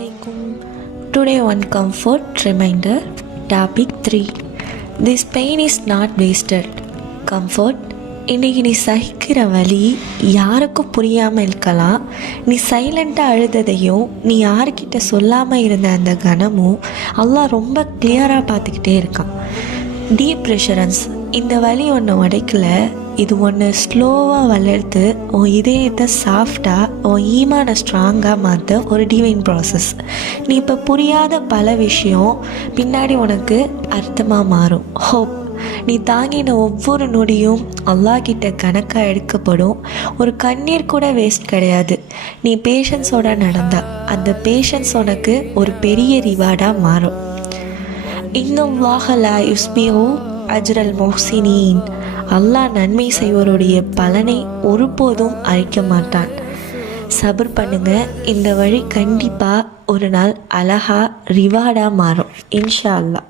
Assalamualaikum. Today one comfort reminder. Topic 3. This pain is not wasted. Comfort. இன்றைக்கி நீ சகிக்கிற வலி யாருக்கும் புரியாமல் இருக்கலாம். நீ சைலண்ட்டாக அழுததையும் நீ யார்கிட்ட சொல்லாமல் இருந்த அந்த கணமும் அல்லாஹ் ரொம்ப கிளியராக பார்த்துக்கிட்டே இருக்கான். டீப் ப்ரெஷரன்ஸ். இந்த வலி ஒன்று உடைக்கல, இது ஒன்று ஸ்லோவாக வளர்த்து உன் இதயத்தை சாஃப்டாக உன் ஈமான ஸ்ட்ராங்காக மாற்ற ஒரு டிவைன் ப்ராசஸ். நீ இப்போ புரியாத பல விஷயம் பின்னாடி உனக்கு அர்த்தமாக மாறும். ஹோப். நீ தாங்கின ஒவ்வொரு நொடியும் அல்லாஹ் கிட்ட கணக்காக எடுக்கப்படும். ஒரு கண்ணீர் கூட வேஸ்ட் கிடையாது. நீ பேஷன்ஸோட நடந்தா அந்த பேஷன்ஸ் உனக்கு ஒரு பெரிய ரிவார்டாக மாறும். இன்னல்லாஹ லா யுஸ்பிஹு அஜ்ரல் முஹ்சினீன். அல்லாஹ் நன்மை செய்வோருடைய பலனை ஒருபோதும் அழிக்க மாட்டான். சபர் பண்ணுங்க. இந்த வழி கண்டிப்பாக ஒரு நாள் அழகா ரிவார்டாக மாறும் இன்ஷா அல்லாஹ்.